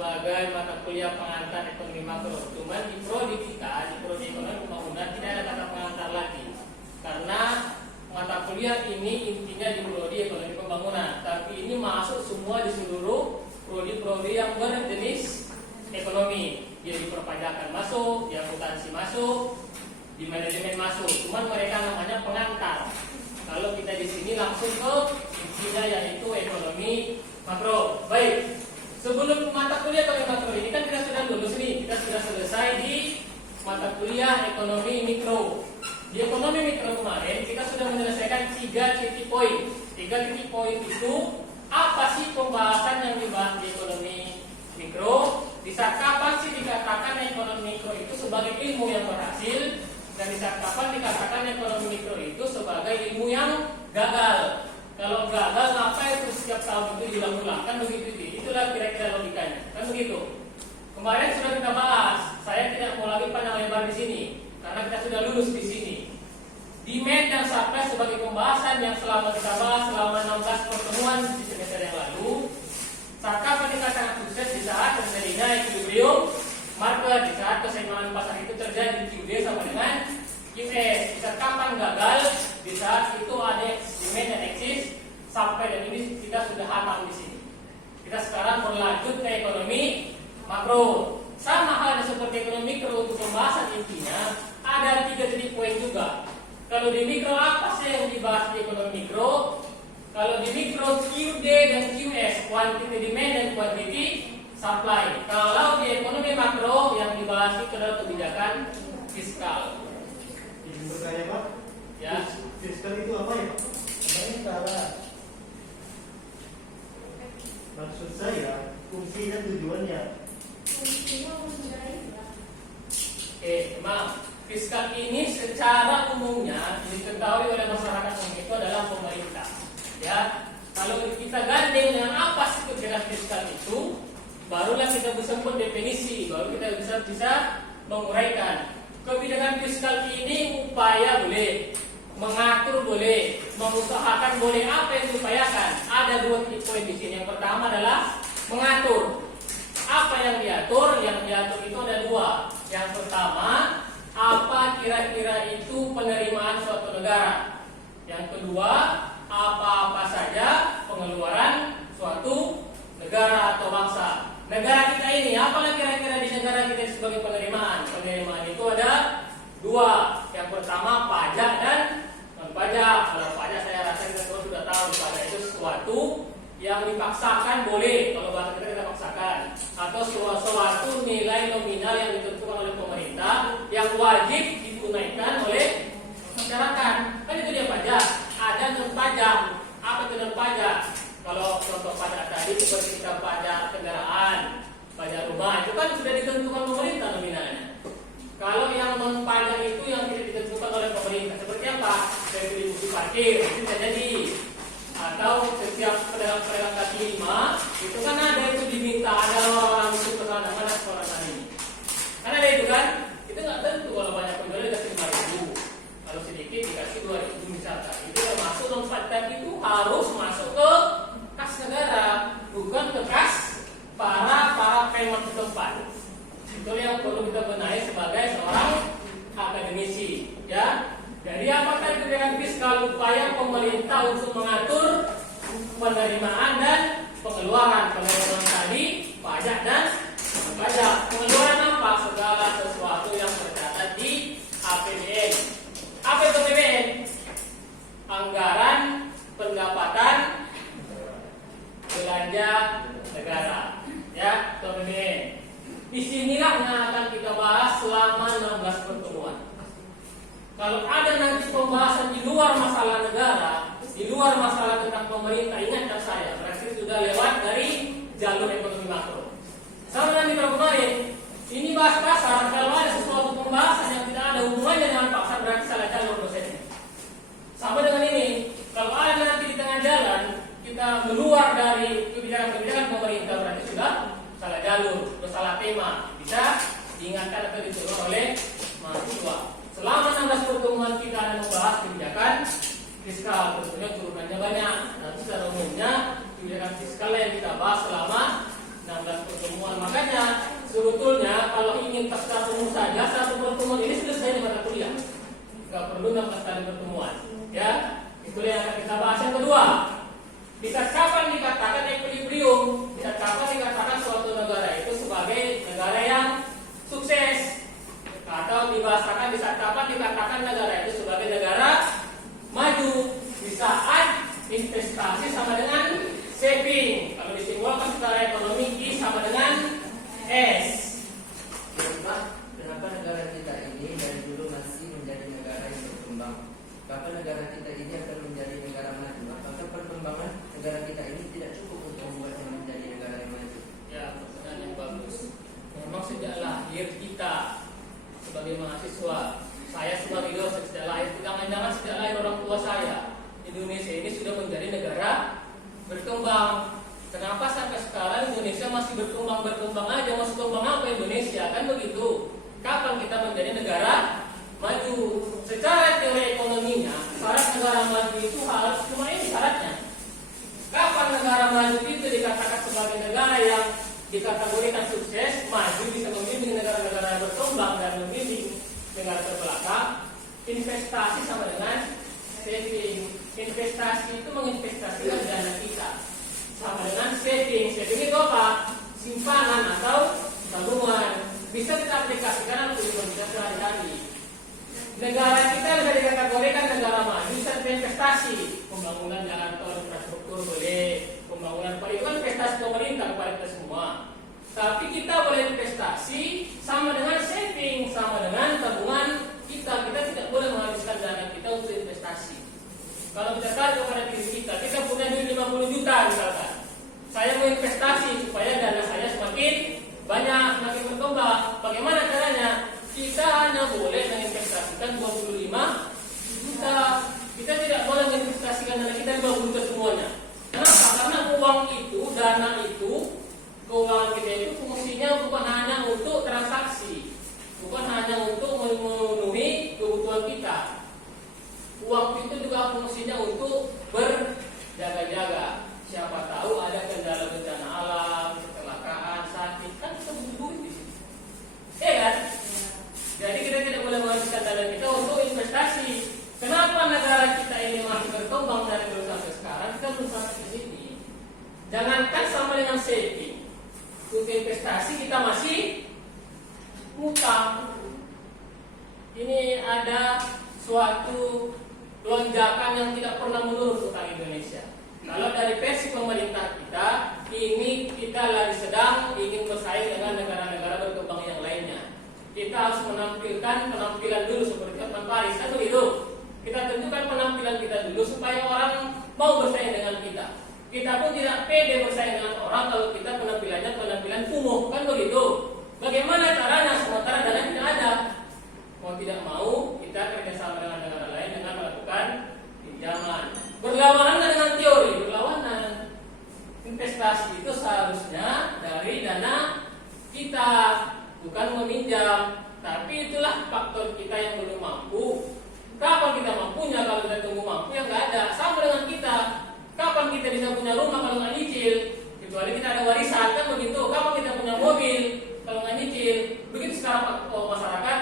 sebagai mata kuliah pengantar ekonomi makro. Cuman di prodi kita, di prodi ekonomi pembangunan tidak ada kata pengantar lagi. Karena mata kuliah ini intinya di prodi ekonomi pembangunan, tapi ini masuk semua di seluruh prodi-prodi yang berjenis ekonomi. Jadi perpajakan masuk, di akuntansi masuk, di manajemen masuk. Cuman mereka namanya pengantar. Kalau kita di sini langsung ke intinya yaitu ekonomi makro. Baik. Sebelum mata kuliah ekonomi makro ini kan kita sudah lulus nih, kita sudah selesai di mata kuliah ekonomi mikro. Di ekonomi mikro kemarin kita sudah menyelesaikan 3 titik poin. 3 titik poin itu apa sih pembahasan yang dibahas di ekonomi mikro? Di saat kapan sih dikatakan ekonomi mikro itu sebagai ilmu yang berhasil? Dan di saat kapan dikatakan ekonomi mikro itu sebagai ilmu yang gagal? Kalau gagal, ngapain itu setiap tahun itu diulang-ulang? Kan begitu. Itulah kira-kira logikanya. Kan begitu. Kemarin sudah kita bahas. Saya tidak mau lagi panjang lebar di sini karena kita sudah lulus di sini. Demand dan supply sebagai pembahasan yang selama kita bahas selama 16 pertemuan di semester yang lalu. Saat kapan kita sangat sukses di saat terjadinya equilibrium market, di saat keseimbangan pasar itu terjadi QD sama dengan QS. Di saat kapan gagal? Di saat itu ada demand dan eksis sampai dan ini kita sudah hatam di sini. Kita sekarang berlanjut ke ekonomi makro. Sama halnya seperti ekonomi mikro untuk pembahasan intinya ada 3 titik poin juga. Kalau di mikro apa sih yang dibahas di ekonomi mikro? Kalau di mikro QD dan QS, quantity demand dan quantity supply. Kalau di ekonomi makro yang dibahas itu adalah kebijakan fiskal. Izin bertanya Pak, Ya. fiskal itu apa ya Pak? Namanya cara. Maksud saya, fungsi dan tujuannya. Maaf. Fiskal ini secara umumnya diketahui oleh masyarakat umum itu adalah pemerintah. Ya, kalau kita gandeng dengan apa sih kebijakan fiskal itu, barulah kita bisa membuat definisi, baru kita bisa menguraikan. Kebijakan fiskal ini upaya boleh, mengatur boleh, mengusahakan boleh. Apa yang diupayakan? Ada 2 titik poin di sini. Yang pertama adalah mengatur. Apa yang diatur? Yang diatur itu ada 2. Yang pertama, apa kira-kira itu penerimaan suatu negara. Yang kedua, apa-apa saja pengeluaran suatu negara atau bangsa. Negara kita ini, apalah kira-kira di negara kita sebagai penerimaan? Penerimaan itu ada 2. Yang pertama pajak dan non-pajak. Kalau pajak saya rasa kita semua sudah tahu, pajak itu sesuatu yang dipaksakan boleh, kalau bahasa kita paksakan, atau suatu nilai nominal yang ditentukan oleh pemerintah yang wajib ditunaikan oleh masyarakat. Kan itu dia pajak. Ada non-pajak. Apa itu non-pajak? Kalau contoh pajak tadi seperti kita pajak kendaraan, pajak rumah, itu kan sudah ditentukan pemerintah nominalnya. Kalau yang non-pajak itu yang tidak ditentukan oleh pemerintah, seperti apa? Retribusi parkir, itu bisa jadi. Atau setiap pedagang kaki 5 itu kan ada itu diminta, ada orang itu kesana mana sekolah ini. Kan ada itu kan? Itu nggak tentu kalau banyak penjual dikasih 5.000, kalau sedikit dikasih 2.000 misalkan. Itu termasuk non-pajak itu harus masuk ke kas negara, bukan ke kas para pemot setempat. Itu yang perlu kita benahi sebagai seorang akademisi, ya. Jadi apakah kebijakan fiskal upaya pemerintah untuk mengatur penerimaan dan pengeluaran tadi, pajak dan pajak. Pengeluaran apa? Segala sesuatu yang tercatat di APBN. Apa itu APBN? Anggaran pendapatan belanja negara. Ya, APBN. Disinilah yang akan kita bahas selama 16 pertemuan. Kalau ada nanti pembahasan di luar masalah negara, di luar masalah tentang pemerintah, ingatkan saya, berarti sudah lewat dari jalur ekonomi makro. Sama nanti kalau kemarin, ini bahas pasar, kalau ada sesuatu pembahasan yang tidak ada hubungannya dengan pasar, berarti salah jalur dosennya. Sama dengan ini, kalau ada nanti di tengah jalan, kita keluar dari kebijakan-kebijakan pemerintah, berarti sudah salah jalur, salah tema. Bisa diingatkan atau disuruh oleh mahasiswa. Selama 16 pertemuan kita akan membahas kebijakan fiskal, tentunya turunannya banyak. Nanti secara umumnya kebijakan fiskal yang kita bahas selama 16 pertemuan. Makanya sebetulnya kalau ingin pasca umum saja satu pertemuan ini sudah selesai di mata kuliah. Nggak perlu 16 kali pertemuan. Ya, itulah yang akan kita bahas. Yang kedua, bisa kapan dikatakan equilibrium? Bisa kapan dikatakan suatu negara itu sebagai negara yang sukses? Atau dibahasakan bisa kapan dikatakan negara itu sebagai negara maju? Di saat investasi sama dengan saving. Kalau disimbolkan secara ekonomi I sama dengan S. Kenapa negara kita ini dari dulu masih menjadi negara yang berkembang? Kapan negara kita ini akan menjadi negara maju? Apakah perkembangan negara kita ini tidak cukup untuk membuatnya menjadi negara yang maju? Ya, pertanyaan yang bagus. Memang sejak lahir kita sebagai mahasiswa, saya sebagai dosen sejak lahir, jangan-jangan sejak lahir orang tua saya, Indonesia ini sudah menjadi negara berkembang. Kenapa sampai sekarang Indonesia masih berkembang aja? Masih berkembang apa Indonesia? Kan begitu. Kapan kita menjadi negara maju? Secara teori ekonominya, syarat negara maju itu harus cuma ini syaratnya. Kapan negara maju itu dikatakan sebagai negara yang dikategorikan sukses, maju, bisa membimbing negara-negara yang berkembang dan membimbing negara terbelakang? Investasi sama dengan saving. Investasi itu menginvestasikan dana kita sama dengan saving. Saving itu apa? Simpanan atau tabungan. Bisa kita aplikasikan untuk kita sehari-hari. Negara kita bisa dikategorikan negara maju, bisa investasi, pembangunan jalan tol, infrastruktur boleh, pembangunan itu kan investasi pemerintah kepada kita semua. Tapi kita boleh investasi sama dengan saving, sama dengan tabungan kita. Kita tidak boleh menghabiskan dana kita untuk investasi. Kalau kita tahu kepada diri kita punya duit 50 juta misalkan, saya mau investasi supaya dana saya semakin banyak, semakin berkembang. Bagaimana caranya? Kita hanya boleh menginvestasikan 25 juta. Kita tidak boleh menginvestasikan dana kita 50 juta semuanya. Kenapa? Karena uang itu, dana itu, keuangan kita itu fungsinya bukan hanya untuk transaksi, bukan hanya untuk memenuhi kebutuhan kita. Uang itu juga fungsinya untuk berjaga-jaga. Siapa tahu ada kendala bencana alam, kecelakaan, sakit, kan kita butuh duit di sini. Ya kan? Jadi kita tidak boleh menghabiskan dana kita untuk investasi. Kenapa negara kita ini masih berkembang dari dulu sampai sekarang? Kita belum sampai ke sini. Jangankan sama dengan saving, untuk investasi kita masih utang. Ini ada suatu lonjakan yang tidak pernah menurun utang Indonesia. Kalau dari versi pemerintah kita, ini kita lagi sedang ingin bersaing dengan negara-negara berkembang yang lainnya. Kita harus menampilkan penampilan dulu seperti Hotman Paris, kan begitu? Kita tentukan penampilan kita dulu supaya orang mau bersaing dengan kita. Kita pun tidak pede bersaing dengan orang kalau kita penampilannya penampilan kumuh, kan begitu? Bagaimana caranya sementara dana tidak ada? Mau tidak mau kita kerjasama dengan negara lain dengan melakukan pinjaman. Berlawanan dengan teori, berlawanan. Investasi itu seharusnya dari dana kita, bukan meminjam. Tapi itulah faktor kita yang belum mampu. Kapan kita mampunya kalau kita tunggu mampu yang nggak ada? Sama dengan kita. Kapan kita bisa punya rumah kalau nggak nyicil? Kecuali kita ada warisan, kan begitu. Kapan kita punya mobil kalau nggak nyicil? Begitu sekarang masyarakat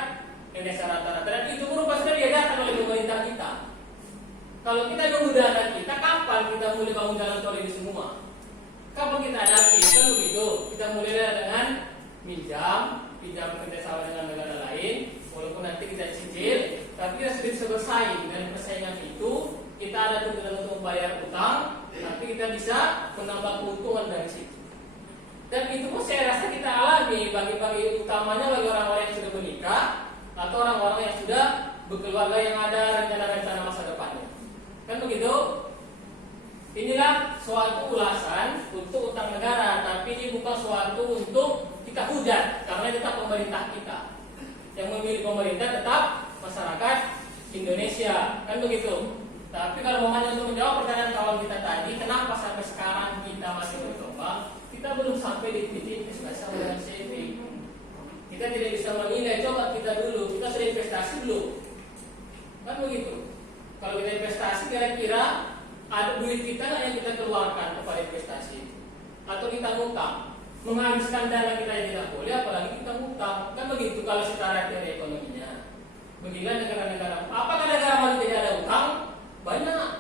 Indonesia rata-rata. Dan itu merupakan dia datang oleh pemerintah kita. Kalau kita nunggu dana kita, kapan kita mulai bangun jalan tol ini semua? Kapan kita hadapi? Kan begitu. Kita mulai dengan pinjam kerjasama dengan negara lain, walaupun nanti kita cicil, tapi kita sudah bisa bersaing. Dengan persaingan itu, kita ada tuntutan untuk membayar utang, tapi kita bisa menambah keuntungan dari situ. Dan itu pun saya rasa kita alami bagi utamanya bagi orang-orang yang sudah menikah atau orang-orang yang sudah berkeluarga yang ada rencana-rencana masa depannya. Kan begitu? Inilah suatu ulasan untuk utang negara, tapi ini bukan suatu untuk kita hujat, karena tetap pemerintah kita. Yang memilih pemerintah tetap masyarakat Indonesia, kan begitu? Tapi kalau mau untuk menjawab pertanyaan kawan kita tadi, kenapa sampai sekarang kita masih berkembang? Kita belum sampai di titik investasi dengan saving. Kita tidak bisa menilai, coba kita dulu, kita sudah investasi belum? Kan begitu? Kalau kita investasi, kira-kira ada duit kita nggak yang kita keluarkan kepada investasi? Atau kita ngutang? menghabiskan dana kita yang tidak boleh, apalagi kita utang. Kan begitu kalau secara teori ekonominya. Beginilah negara-negara. Apakah negara mana tidak ada utang? Banyak.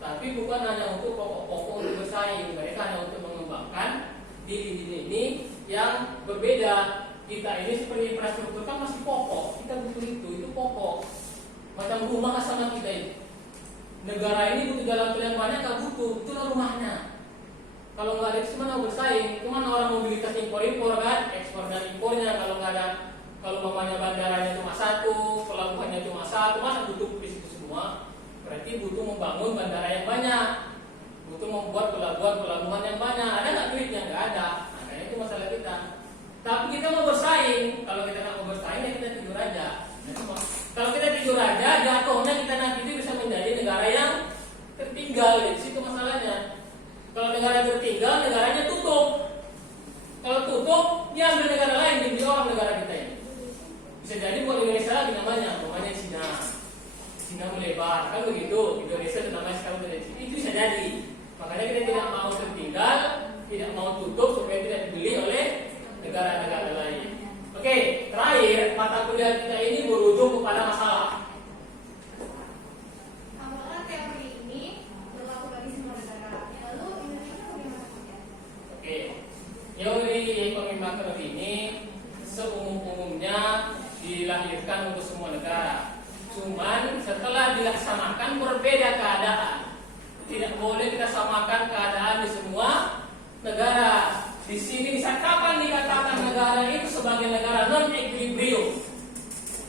Tapi bukan hanya untuk pokok-pokok untuk bersaing. Mereka hanya untuk mengembangkan diri ini yang berbeda. Kita ini seperti infrastruktur kan masih pokok. Kita butuh itu pokok. Macam rumah sama kita ini. Negara ini butuh jalan tol yang banyak, nggak butuh. Itulah rumahnya. Kalau nggak ada, gimana bersaing? Kemana orang mobilitas impor kan? Ekspor dan impornya kalau nggak ada, kalau mamanya bandaranya cuma satu, pelabuhannya cuma satu, masa tutup di situ semua? Berarti butuh membangun bandara yang banyak, butuh membuat pelabuhan yang banyak. Ada nggak duitnya? Nggak ada. Nah, itu masalah kita. Tapi kita mau bersaing. Kalau kita nggak mau bersaing, ya kita tidur aja. Kalau kita tidur aja, jatuhnya kita nanti itu bisa menjadi negara yang tertinggal. Di situ masalahnya. Kalau negara tertinggal, negaranya tutup. Kalau tutup, dia ambil negara lain, dibeli orang negara kita ini. Bisa jadi buat Indonesia lagi namanya Cina. Cina melebar, kan begitu. Indonesia itu namanya sekarang dari Cina. Itu bisa jadi. Makanya kita tidak mau tertinggal, tidak mau tutup supaya tidak dibeli oleh negara-negara lain. Oke, terakhir mata kuliah kita ini berujung kepada masalah. Apakah teori ini berlaku bagi semua negara? Lalu Indonesia bagaimana? Oke, teori ekonomi makro ini seumum-umumnya dilahirkan untuk semua negara. Cuman setelah dilaksanakan berbeda keadaan. Tidak boleh kita samakan keadaan di semua negara. Di sini bisa kapan dikatakan negara itu sebagai negara non equilibrium?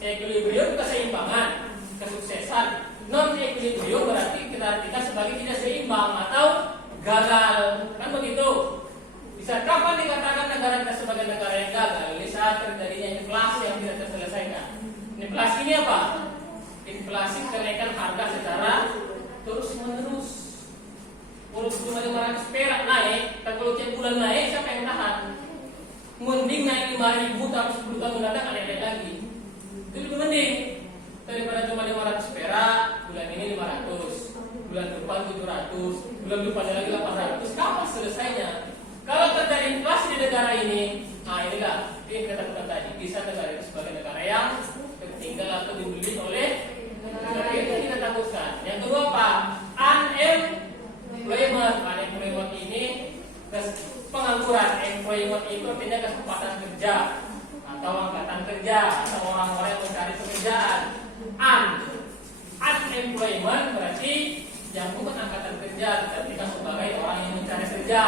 Equilibrium keseimbangan, kesuksesan. Non equilibrium berarti kita artikan sebagai tidak seimbang atau gagal. Kan begitu? Bisa kapan dikatakan negara kita sebagai negara yang gagal? Di saat terjadinya inflasi yang tidak terselesaikan. Inflasi ini apa? Inflasi kenaikan harga secara terus menerus. Walaupun cuma 500 perak naik, tapi kalau tiap bulan naik, siapa yang tahan? Mending naik 5.000 tapi 10 tahun mendatang naik lagi. Itu lebih mending daripada cuma 500 perak, bulan ini 500, bulan depan 700, bulan depannya lagi 800. Kapan selesainya? Kalau terjadi inflasi di negara ini, nah inilah itu yang kita katakan tadi, bisa negara itu sebagai negara yang tertinggal atau dibeli oleh negara itu kita takutkan. Yang kedua apa? Unemployment ini pengangguran. Employment itu artinya kesempatan kerja atau angkatan kerja atau orang-orang yang mencari pekerjaan. Unemployment berarti yang bukan angkatan kerja, tapi sebagai orang yang mencari kerja.